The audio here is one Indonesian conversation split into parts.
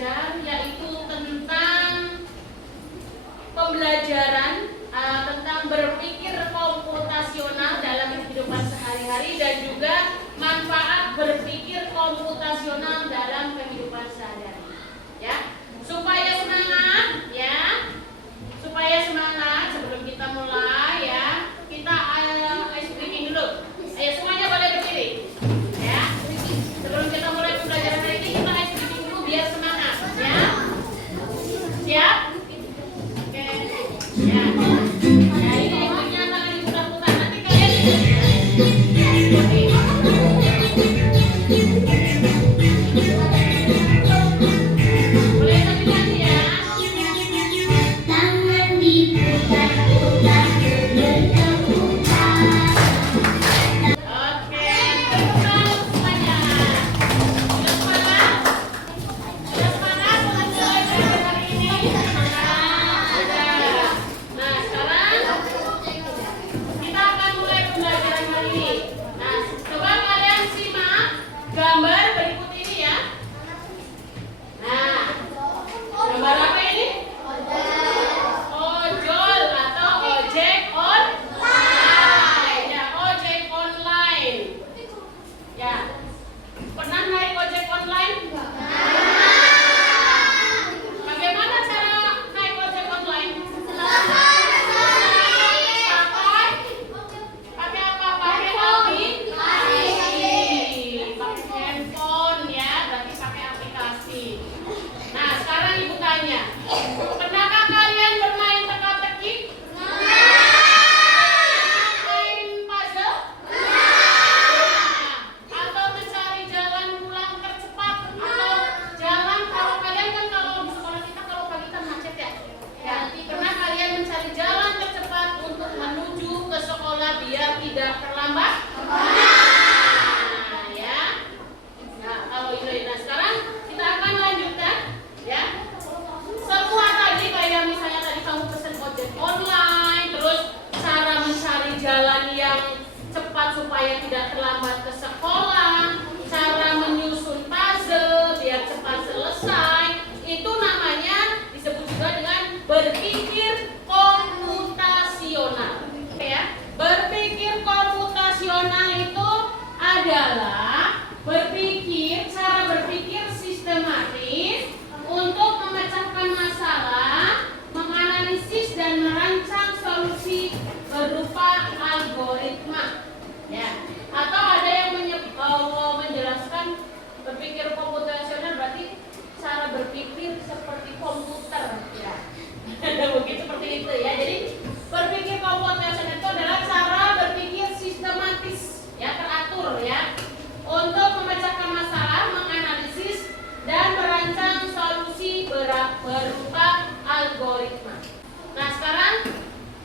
belajar, yaitu tentang pembelajaran tentang berpikir komputasional dalam kehidupan sehari-hari dan juga manfaat berpikir komputasional dalam kehidupan sehari-hari. Ya, supaya semangat, ya, supaya semangat sebelum kita mulai, ya, kita ice breaking dulu. Ayo semuanya boleh berdiri, ya. Sebelum kita mulai pembelajaran hari ini, kita ice breaking dulu biar semangat, ya. Siap? Oke, ya. Ya, ini ibunya tangan diputar-putar. Nanti kalian ikut, ya. Oke. Boleh sambil lagi, ya. Tangan diputar-putar berputar. Oke, teman semuanya. Sudah semangat? Sudah semangat mulai belajar hari ini? Sudah. Nah, sekarang kita akan mulai pembelajaran hari ini. Nah, coba kalian simak gambar berikut ini, ya. Nah, gambar apa ini? Ojol atau ojek online. Ya, ojek online. Ya. Pernah naik ojek online? Bagaimana cara naik ojek online? Pakai apa? Pakai aplikasi. Pakai handphone, ya, berarti pakai aplikasi. Nah, sekarang ibu tanya, pernahkah kalian bermain teka-teki? Main puzzle? Atau mencari jalan pulang tercepat? Atau jalan, kalau kalian kan kalau di sekolah kita kalau pagi kan macet, ya? Ya, pernah kalian mencari jalan tercepat untuk menuju ke sekolah biar tidak terlambat? Nah, ya. Nah, kalau itu, nah sekarang kita akan lanjutkan, ya. Semua tadi kayak misalnya tadi kamu pesen ojek online, terus cara mencari jalan yang cepat supaya tidak terlambat ke sekolah, cara menyusun puzzle biar cepat selesai, itu namanya disebut juga dengan berpikir komputasional. Oke, ya. Berpikir komputasional itu adalah cara berpikir sistematis untuk memecahkan masalah, menganalisis dan merancang solusi berupa algoritma. Ya. Atau ada yang menjelaskan berpikir komputasional berarti cara berpikir seperti komputer, ya. Mungkin seperti itu, ya. Jadi berpikir komputasional itu adalah cara berpikir sistematis, ya, teratur, ya, untuk memecahkan masalah, menganalisis dan merancang solusi berupa algoritma. Nah, sekarang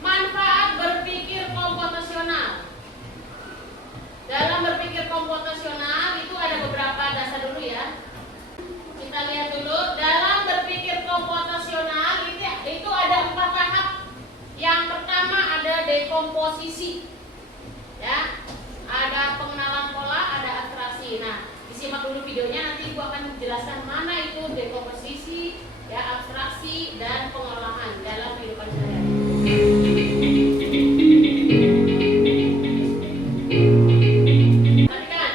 manfaat berpikir komputasional. Dalam berpikir komputasional itu ada beberapa dasar dulu, ya. Kita lihat dulu. Dalam berpikir komputasional itu ada 4 tahap. Yang pertama ada dekomposisi, ya. Ada pengenalan pola, ada abstraksi. Nah, disimak dulu videonya, nanti Ibu akan menjelaskan mana itu dekomposisi, ya, abstraksi dan pengolahan dalam kehidupan sehari-hari. Perhatikan,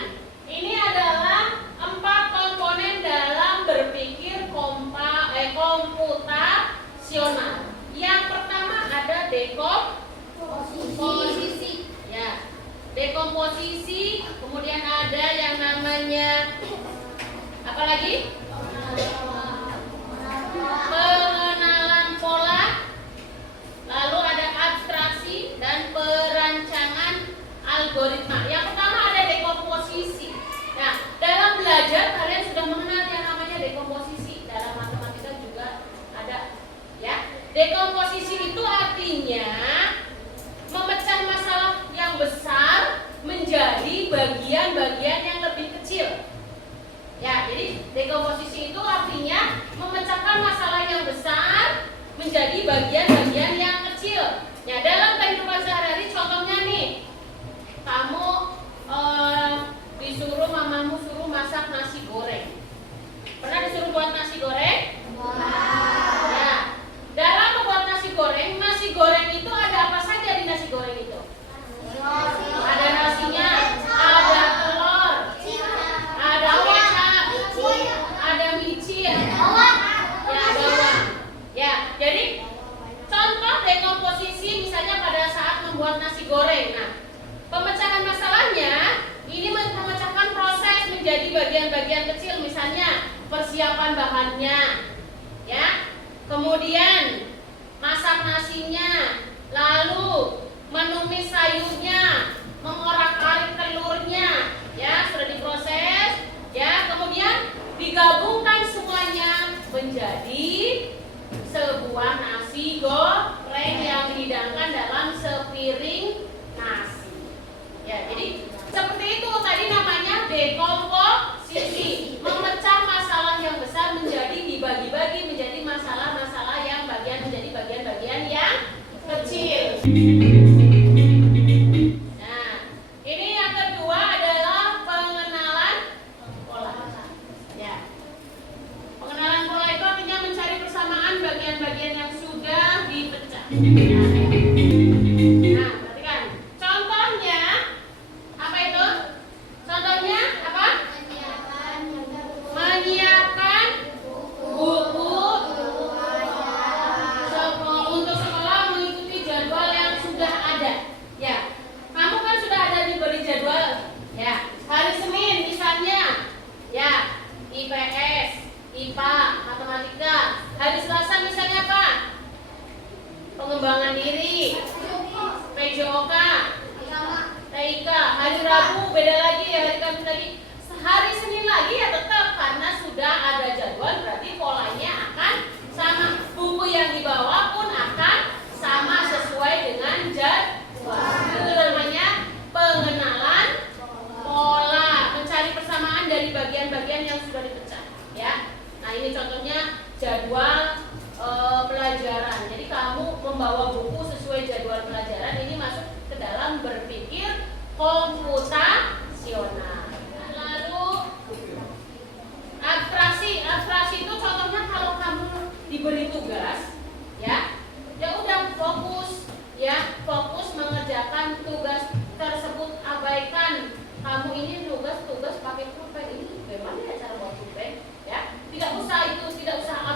ini adalah 4 komponen dalam berpikir komputasional. Yang pertama ada dekomposisi, ya. Dekomposisi, kemudian ada yang namanya apa lagi? Pengenalan pola, lalu ada abstraksi dan perancangan algoritma. Yang pertama ada dekomposisi. Nah, dalam belajar kalian sudah mengenal yang namanya dekomposisi. Dalam matematika juga ada, ya. Dekomposisi itu artinya memecah masalah yang besar menjadi bagian-bagian yang lebih kecil. Ya, jadi dekomposisi itu artinya memecahkan masalah yang besar menjadi bagian-bagian yang kecil. Ya, dalam kehidupan sehari-hari contohnya nih, kamu disuruh mamamu suruh masak nasi goreng. Pernah disuruh buat nasi goreng? Ya. Dalam membuat nasi goreng itu ada apa saja di nasi goreng itu? Ada nasinya, ada telur, ada kecap, ada micin, ya ada bawang. Ya, jadi contoh dekomposisi misalnya pada saat membuat nasi goreng. Nah, pemecahan masalahnya ini memecahkan proses menjadi bagian-bagian kecil, misalnya persiapan bahannya, ya, kemudian masak nasinya, lalu menumis sayurnya, mengorak-arik telurnya, ya sudah diproses, ya, kemudian digabungkan semuanya menjadi sebuah nasi goreng yang dihidangkan dalam sepiring nasi. Ya, jadi seperti itu tadi namanya dekomposisi, memecah masalah yang besar menjadi dibagi-bagi menjadi masalah-masalah yang bagian menjadi bagian-bagian yang kecil. Nah, ini yang kedua adalah pengenalan pola. Ya. Pengenalan pola itu artinya mencari persamaan bagian-bagian yang sudah dipecah. Nah, perhatikan. Contohnya apa itu? Contohnya apa? Menyiapkan buku untuk sekolah mengikuti jadwal yang sudah ada. Ya, kamu kan sudah ada diberi jadwal. Ya, hari Senin misalnya, ya, IPS, IPA, matematika. Hari Selasa misalnya apa? Pengembangan diri, PJOK, TIK. Hari Rabu beda lagi, hari Kamis lagi. Hari Senin lagi ya tetap karena sudah ada jadwal, berarti polanya akan sama. Buku yang dibawa pun akan sama sesuai dengan jadwal. Itu namanya pengenalan pola, mencari persamaan dari bagian-bagian yang sudah dipecah, ya. Nah, ini contohnya jadwal pelajaran. Jadi kamu membawa buku sesuai jadwal pelajaran, ini masuk ke dalam berpikir komputasional. Lalu abstraksi itu contohnya kalau kamu diberi tugas, ya udah fokus mengerjakan tugas tersebut, abaikan kamu ini tugas pakai pulpen, ini bagaimana ya cara buat pulpen, ya tidak usah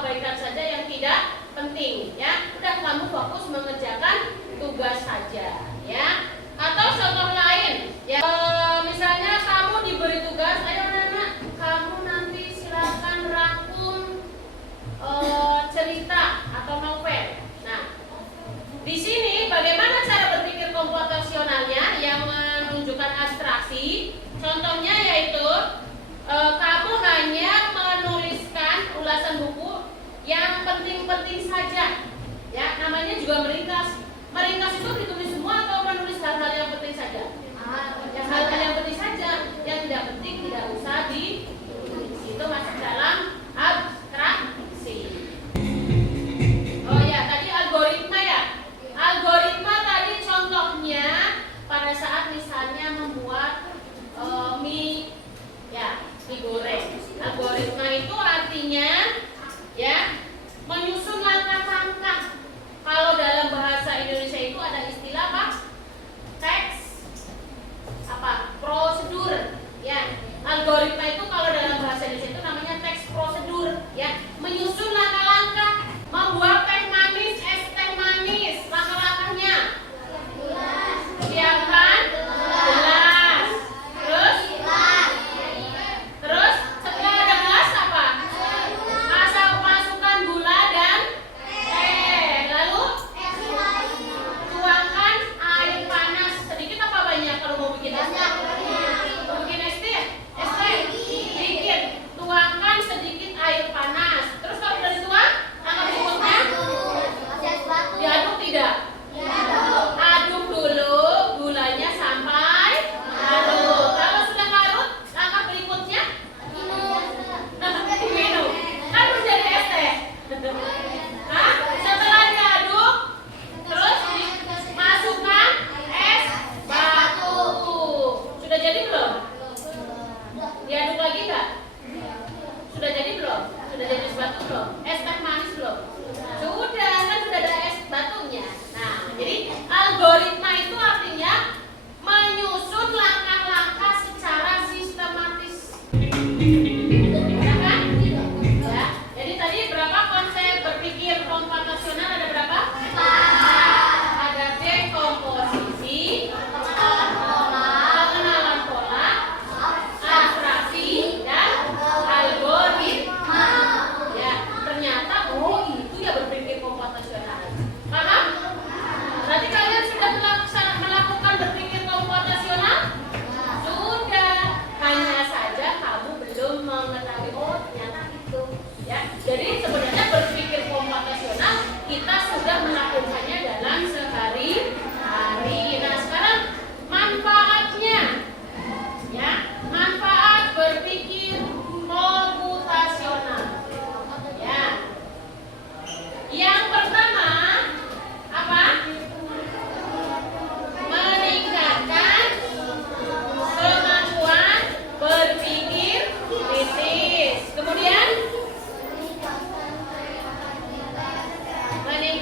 abaikan saja yang tidak penting, ya udah kamu fokus mengerjakan tugas saja, ya. Atau contoh lain, ya misalnya kamu diberi tugas, ayo anak-anak kamu nanti silakan rangkum cerita atau novel. Nah, di sini bagaimana cara berpikir komputasionalnya yang menunjukkan abstraksi? Contohnya yaitu kamu hanya menuliskan ulasan buku yang penting-penting saja, ya namanya juga meringkas. Meringkas itu ditulis semua atau menulis hal-hal yang penting saja? Yang hal-hal yang penting saja, yang tidak penting tidak usah ditulis. Itu masuk dalam abstraksi. Oh ya, tadi algoritma ya. Algoritma tadi contohnya pada saat misalnya membuat mie, ya mie goreng. Algoritma itu artinya ya menyusun langkah-langkah. Kalau dalam bahasa Indonesia itu ada istilah apa? Teks apa? Prosedur. Ya, algoritma itu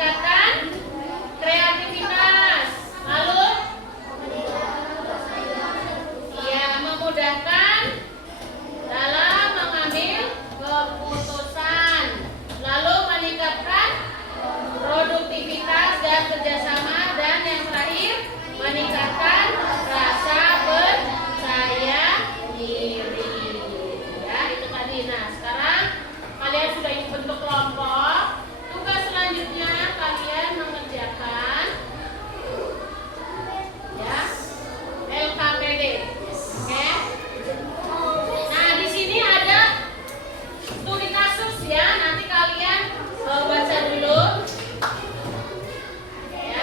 meningkatkan kreativitas. Lalu ya, memudahkan dalam mengambil keputusan. Lalu meningkatkan produktivitas dan kerjasama. Dan yang terakhir, meningkatkan rasa percaya diri. Ya, itu tadi. Nah, sekarang kalian sudah bentuk kelompok. Tugas selanjutnya kalian mengerjakan ya LKPD. Oke. Nah, di sini ada studi kasus ya. Nanti kalian baca dulu. Ya.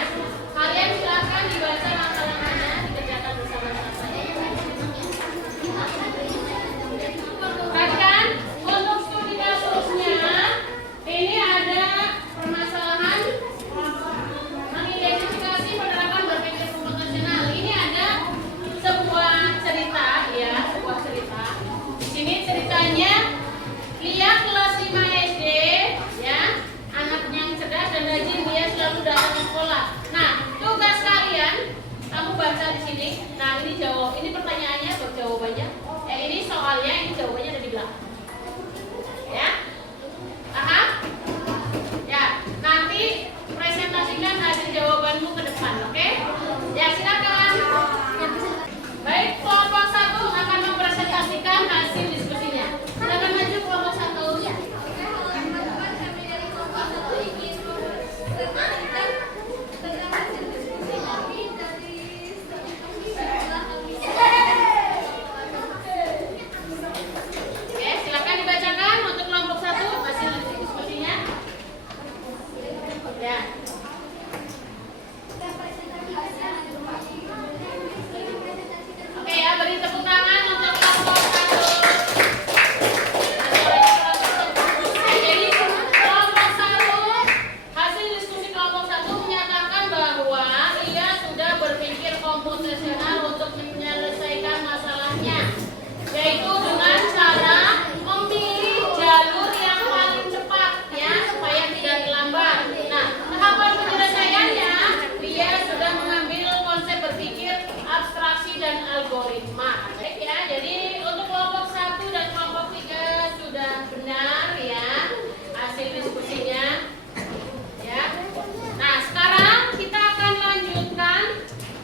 Kalian silakan dibaca masalahnya, dikerjakan bersama-sama. Perhatikan untuk studi kasusnya, ini ada permasalahan mengidentifikasi penerapan berpikir komputasional. Ini ada sebuah cerita ya, sebuah cerita. Di sini ceritanya Lia kelas 5 SD ya, anaknya yang cerdas dan rajin, dia selalu datang ke sekolah. Nah, tugas kalian kamu baca di sini. Nah, ini jawab, ini pertanyaannya atau jawabannya? Ini soalnya, ini jawabannya ada di belakang. Ya, paham? Ya, nanti presentasikan hasil jawabanmu ke depan, oke? Ya, silakan. Baik, kelompok 1 akan mempresentasikan hasil diskusinya. Silakan maju kelompok 1. Oke, silakan dibacakan untuk kelompok 1 hasil diskusinya. Ya. Oke ya, beri tepuk tangan untuk kelompok 1. Jadi kelompok 1, hasil diskusi kelompok 1 menyatakan bahwa Lia sudah berpikir komputasional untuk menyelesaikan masalahnya, yaitu dengan cara memilih jalur yang paling cepat ya, supaya tidak dilambat. Nah, tahapan penyelesaiannya, Lia sudah mengambil konsep berpikir abstraksi dan algoritma. Baik ya, jadi untuk kelompok 1 dan kelompok 3 sudah benar ya hasil diskusinya. Ya. Nah, sekarang kita akan lanjutkan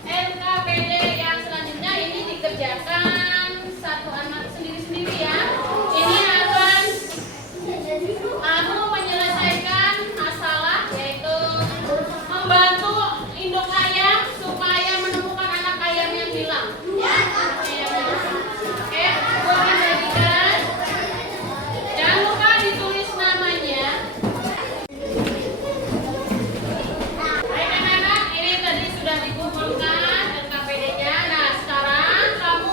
LKPD yang selanjutnya. Ini dikerjakan satu anak sendiri-sendiri ya. Ini akan kamu menyelesaikan masalah, yaitu membantu induk ayam supaya menemukan anak ayam yang hilang. Ya. Oke, boleh bagikan. Jangan lupa ditulis namanya. Baik anak-anak, ini tadi sudah dikumpulkan LKPD-nya. Nah, sekarang kamu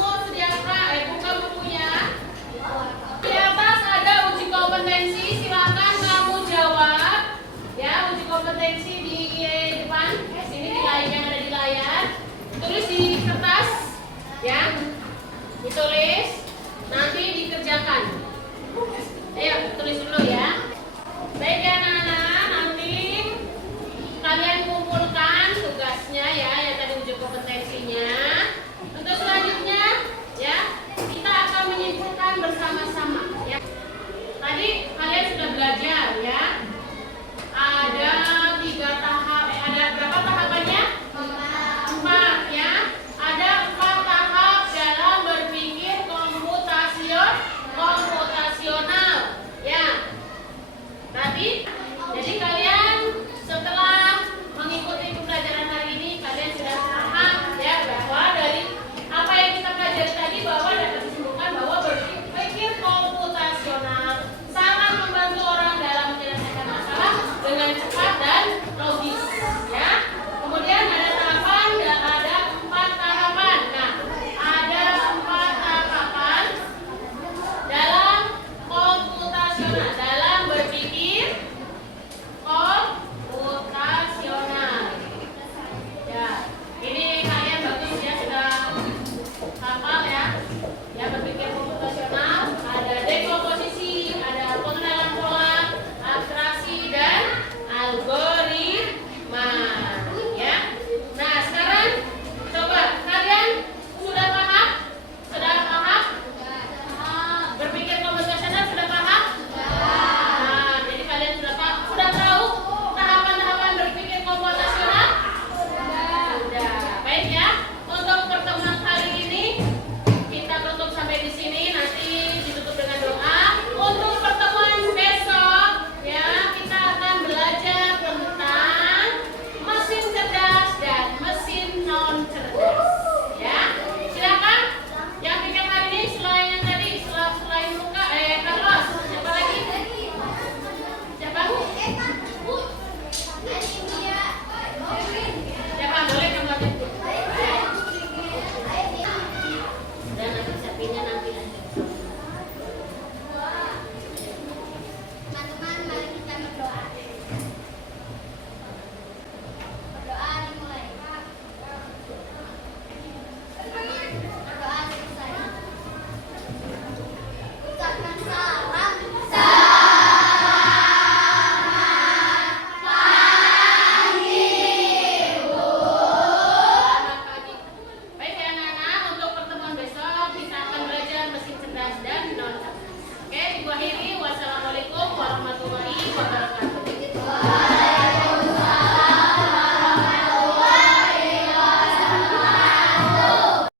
buka bukunya. Di atas ada uji kompetensi, silakan kamu jawab. Ya, uji kompetensi di depan, sini di layar, yang ada di layar. Tulis di kertas, ya. Ditulis, nanti dikerjakan. Ayo, tulis dulu ya. Baik ya anak-anak, nanti kalian kumpulkan tugasnya ya, yang tadi uji kompetensinya. Untuk selanjutnya, ya, kita akan menyimpulkan bersama-sama. Ya. Tadi kalian sudah belajar ya. Ada 3 tahap. Ada berapa tahapannya? 4 ya. Ada 4 tahap dalam berpikir komputasional. Ya. Berarti jadi kalian setelah mengikuti pembelajaran hari ini, kalian sudah paham ya bahwa dari apa yang kita pelajari tadi, bahwa dapat disimpulkan bahwa berpikir komputasional sangat membantu orang dalam menyelesaikan masalah dengan cepat dan logis ya. Kemudian ada tahapan, ada 4 tahapan. Nah, ada 4 tahapan dalam komputasional, dalam berpikir komputasional. Ya, ini kalian bagus ya, sudah hafal ya. Ya, berpikir komputasional, ada dekomposisi, ada pengenalan pola, abstraksi dan algoritma. Eh,